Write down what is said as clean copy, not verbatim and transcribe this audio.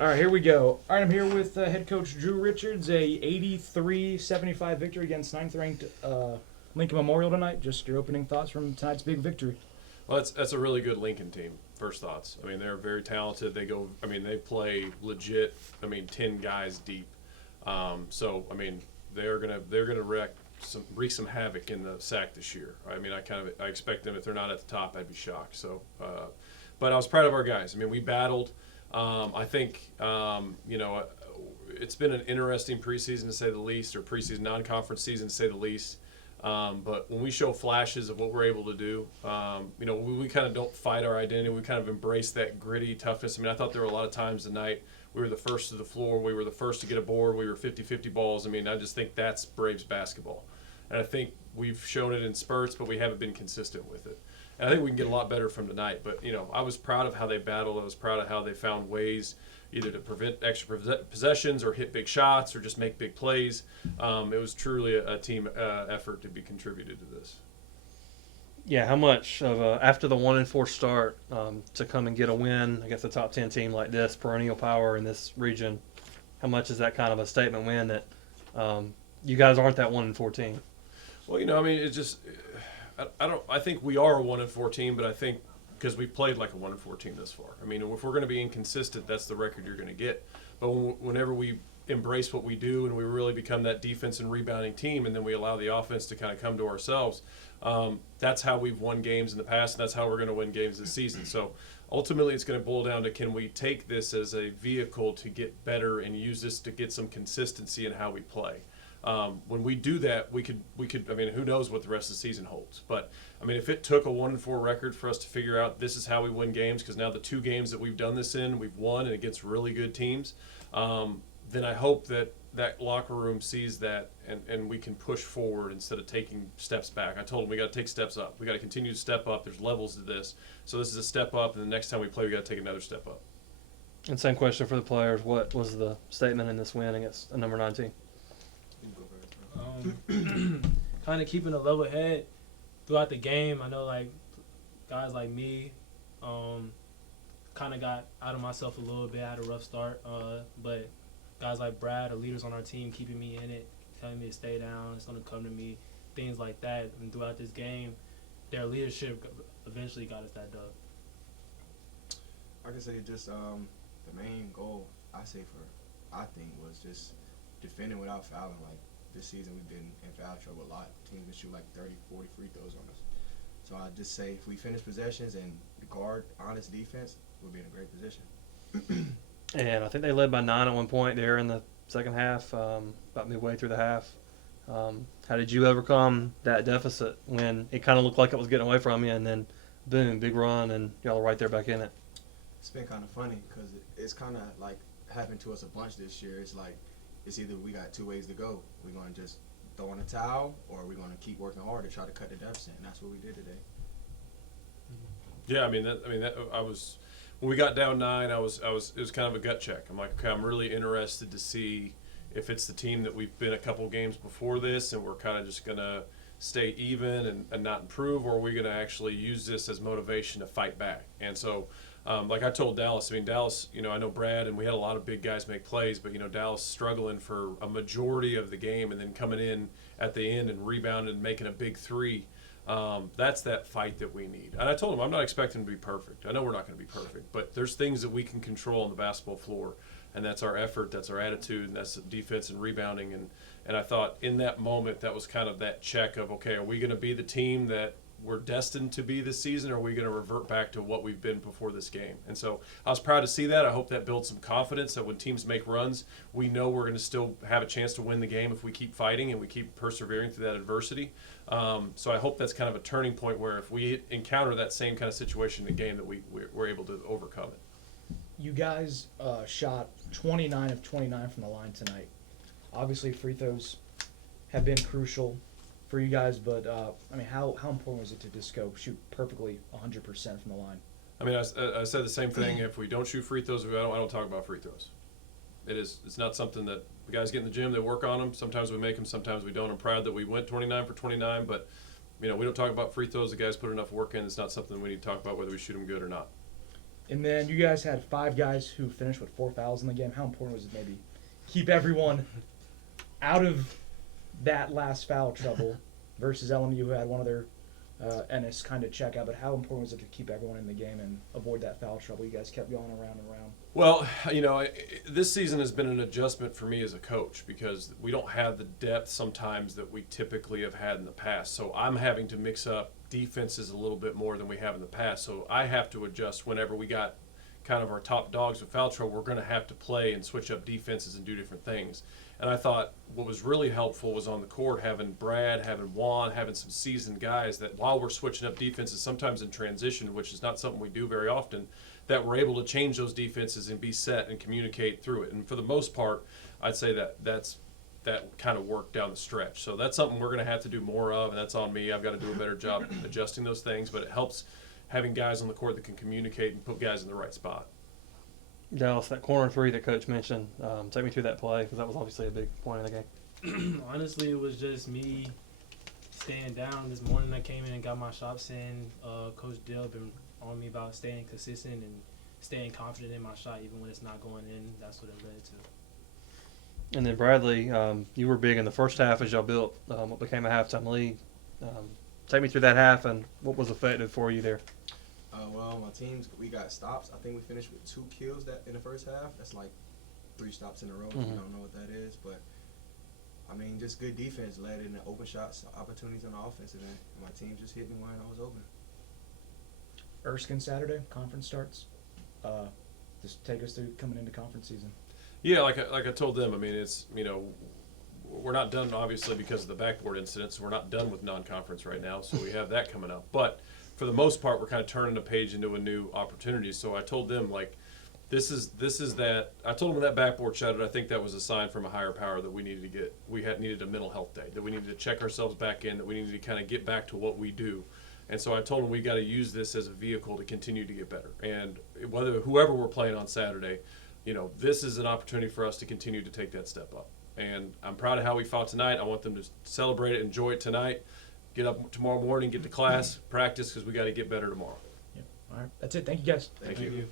All right, here we go. All right, I'm here with head coach Drew Richards. A 83-75 victory against ninth-ranked Lincoln Memorial tonight. Just your opening thoughts from tonight's big victory. Well, that's a really good Lincoln team. First thoughts. I mean, they're very talented. They play legit. 10 guys deep. They're gonna wreak some havoc in the SAC this year. I expect them. If they're not at the top, I'd be shocked. But I was proud of our guys. I mean, we battled. It's been an interesting preseason to say the least, or preseason non-conference season to say the least. But when we show flashes of what we're able to do, we kind of don't fight our identity. We kind of embrace that gritty toughness. I thought there were a lot of times tonight we were the first to the floor. We were the first to get a board. We were 50-50 balls. I just think that's Braves basketball. And I think we've shown it in spurts, but we haven't been consistent with it. And I think we can get a lot better from tonight. But, I was proud of how they battled. I was proud of how they found ways either to prevent extra possessions or hit big shots or just make big plays. It was truly a team effort to be contributed to this. Yeah, how much of after the 1-4 start to come and get a win against a top 10 team like this, perennial power in this region, how much is that kind of a statement win that you guys aren't that 1-4 team? Well, it's just I think we are a 1-4 team, but I think because we've played like a 1-4 team this far. If we're going to be inconsistent, that's the record you're going to get. But whenever we embrace what we do and we really become that defense and rebounding team, and then we allow the offense to kind of come to ourselves, that's how we've won games in the past, and that's how we're going to win games this season. So ultimately, it's going to boil down to, can we take this as a vehicle to get better and use this to get some consistency in how we play? When we do that, we could. Who knows what the rest of the season holds? But if it took a 1-4 record for us to figure out this is how we win games, because now the 2 games that we've done this in, we've won and against really good teams, then I hope that locker room sees that and we can push forward instead of taking steps back. I told them we got to take steps up. We got to continue to step up. There's levels to this, so this is a step up, and the next time we play, we got to take another step up. And same question for the players. What was the statement in this win against a number 9 team? Kind of keeping a level head throughout the game. I know guys like me kind of got out of myself a little bit. I had a rough start, but guys like Brad, the leaders on our team, keeping me in it, telling me to stay down, it's going to come to me, things like that. And throughout this game, their leadership eventually got us that dub. I can say just the main goal I think was just defending without fouling. Like this season we've been in foul trouble a lot. Teams can shoot like 30, 40 free throws on us. So I just say if we finish possessions and guard honest defense, we'll be in a great position. And I think they led by 9 at one point there in the second half, about midway through the half. How did you overcome that deficit when it kind of looked like it was getting away from you, and then boom, big run, and y'all are right there back in it? It's been kind of funny because it's kind of like happened to us a bunch this year. It's like it's either we got 2 ways to go. We're going to just throw in a towel, or we're going to keep working hard to try to cut the deficit, and that's what we did today. Yeah, when we got down 9, it was kind of a gut check. I'm like, okay, I'm really interested to see if it's the team that we've been a couple games before this, and we're kind of just gonna stay even and not improve, or are we gonna actually use this as motivation to fight back? And so, like I told Dallas, Dallas, I know Brad, and we had a lot of big guys make plays, but Dallas struggling for a majority of the game, and then coming in at the end and rebounding and making a big 3. That's that fight that we need. And I told him I'm not expecting to be perfect. I know we're not going to be perfect, but there's things that we can control on the basketball floor, and that's our effort, that's our attitude, and that's the defense and rebounding. And I thought in that moment that was kind of that check of, okay, are we going to be the team that we're destined to be this season, or are we going to revert back to what we've been before this game? And so I was proud to see that. I hope that builds some confidence that when teams make runs, we know we're going to still have a chance to win the game if we keep fighting and we keep persevering through that adversity. So I hope that's kind of a turning point where if we encounter that same kind of situation in the game, that we're able to overcome it. You guys shot 29 of 29 from the line tonight. Obviously, free throws have been crucial for you guys, but how important was it to just go shoot perfectly 100% from the line? I said the same thing. If we don't shoot free throws, I don't talk about free throws. It's not something that the guys get in the gym, they work on them. Sometimes we make them, sometimes we don't. I'm proud that we went 29 for 29, but we don't talk about free throws. The guys put enough work in. It's not something we need to talk about whether we shoot them good or not. And then you guys had 5 guys who finished with 4 fouls in the game. How important was it maybe keep everyone out of that last foul trouble versus LMU who had one of their Ennis kind of check out? But how important was it to keep everyone in the game and avoid that foul trouble? You guys kept going around and around. Well, this season has been an adjustment for me as a coach because we don't have the depth sometimes that we typically have had in the past. So I'm having to mix up defenses a little bit more than we have in the past. So I have to adjust whenever we got kind of our top dogs with foul trouble. We're going to have to play and switch up defenses and do different things. And I thought what was really helpful was on the court having Brad, having Juan, having some seasoned guys that while we're switching up defenses, sometimes in transition, which is not something we do very often, that we're able to change those defenses and be set and communicate through it. And for the most part, I'd say that kind of worked down the stretch. So that's something we're going to have to do more of, and that's on me. I've got to do a better job adjusting those things, but it helps having guys on the court that can communicate and put guys in the right spot. Dallas, that corner 3 that Coach mentioned, take me through that play because that was obviously a big point of the game. Honestly, it was just me staying down. This morning I came in and got my shots in. Coach Dill been on me about staying consistent and staying confident in my shot even when it's not going in. That's what it led to. And then Bradley, you were big in the first half as y'all built what became a halftime lead. Take me through that half and what was effective for you there. Well, my teams, we got stops. I think we finished with 2 kills that in the first half. That's like 3 stops in a row. Mm-hmm. I don't know what that is, but I mean, just good defense led in the open shots, opportunities on the offensive end. And my team just hit me when I was open. Erskine Saturday, conference starts. Just take us through coming into conference season. Yeah, like I told them, I mean, it's, we're not done, obviously, because of the backboard incidents. We're not done with non-conference right now, so we have that coming up. But for the most part, we're kind of turning the page into a new opportunity. So I told them, like, this is that. I told them when that backboard shattered, I think that was a sign from a higher power that we needed a mental health day, that we needed to check ourselves back in, that we needed to kind of get back to what we do. And so I told them we got to use this as a vehicle to continue to get better. And whoever we're playing on Saturday, this is an opportunity for us to continue to take that step up. And I'm proud of how we fought tonight. I want them to celebrate it, enjoy it tonight, get up tomorrow morning, get to class, practice, because we got to get better tomorrow. All right, that's it. Thank you, guys. Thank you.